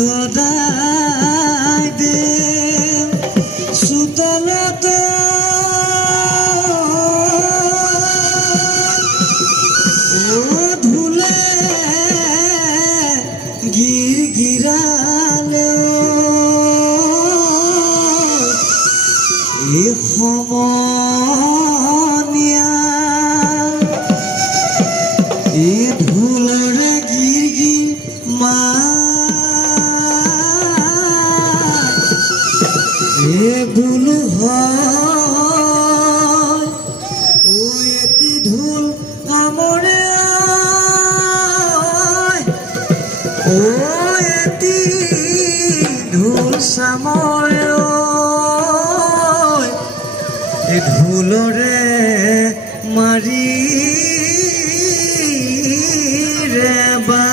দদাই দে সুতলত ধুলে গিৰালে এই সমনীয়া এই ধুলৰে গিৰ মা বুলু হয় ও এটি ঢোল আমরে ও এটি ঢোল সামরে এ ঢোলরে মারি রেবা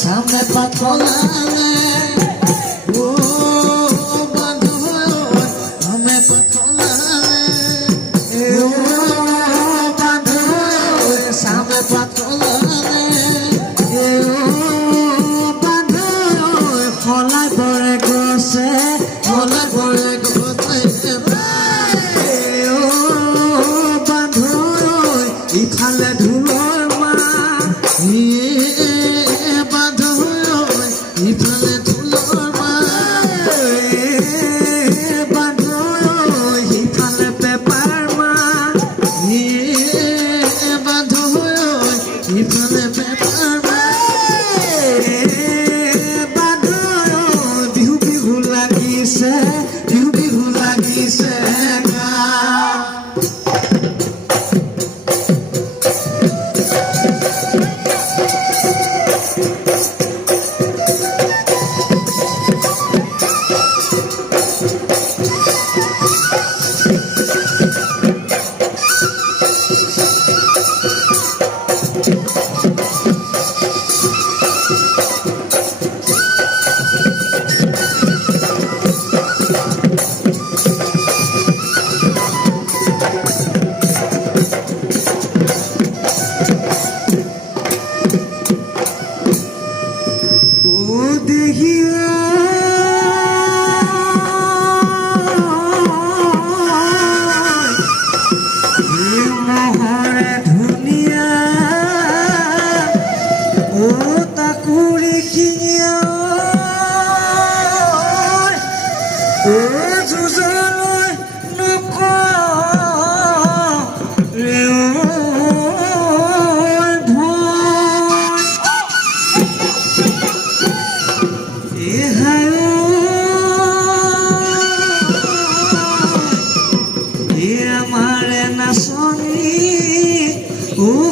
সামনে পাথলালে ও বন্ধু আমি পাথলালে ও বন্ধু সামনে পাথলালে ও বন্ধু ফলাই পরে গছে ও বন্ধু ইফালে ঢোলৰ মা ইফালে ঢোলৰ মা বান্ধো ইফালে পেপাৰ মা বান্ধো ইফালে পেপাৰ মা বান্ধো বিহু বিহু লাগিছে গা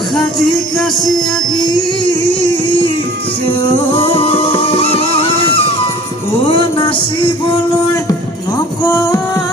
সাজি কাছি আহিছে ও নাচিবলৈ নকয়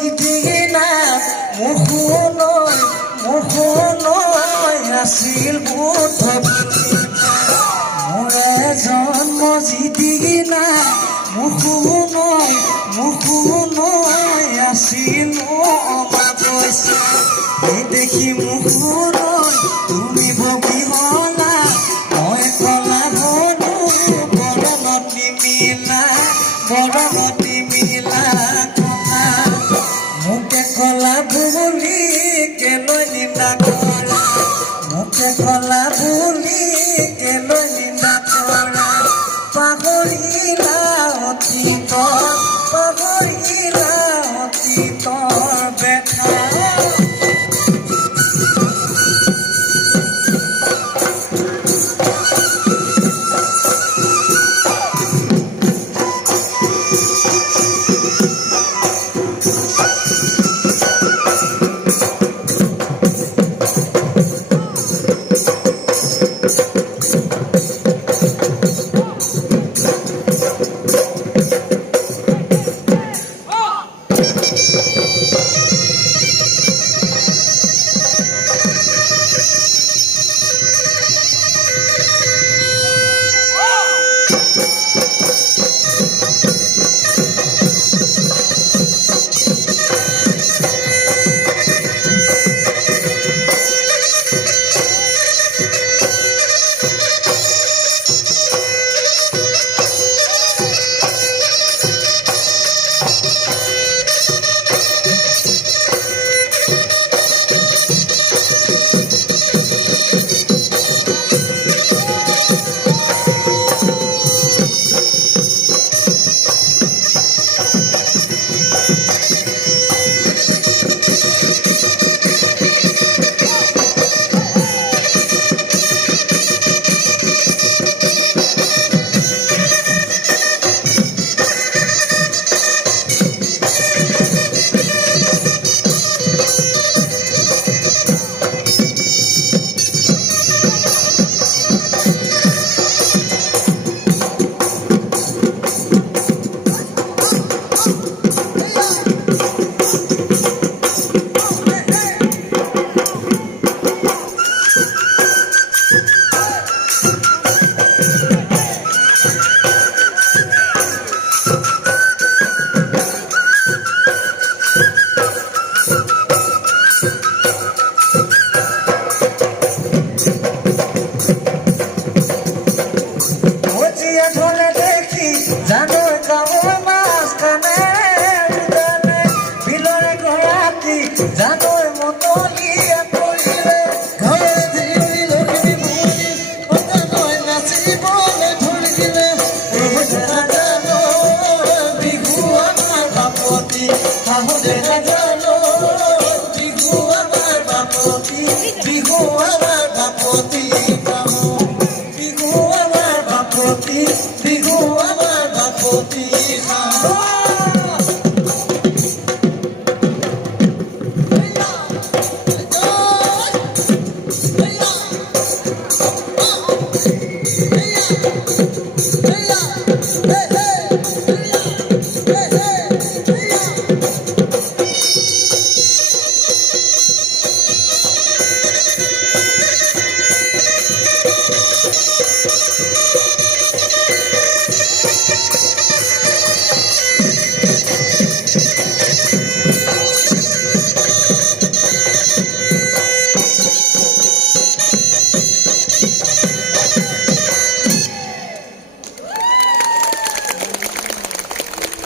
যিদিনা মোহনৈ আছিল বুদ্ধ মোৰে জন্ম যিদিনা মোহনৈ আছিল অমাৱস্যা দেখি মোহনৈ তুমি বগী হলা মই কলা হলো বৰণত নিমিলা কথা মোকে কলা বুলি কেলৈ নিন্দা কৰা মোকে কলা বুলি কেলৈ নিন্দা কৰা পাহৰিলা অতীতৰ বেথা জানৈ গাঁৱৰ মাছ খানে বিলৰে গৰাকী জানৈ মতল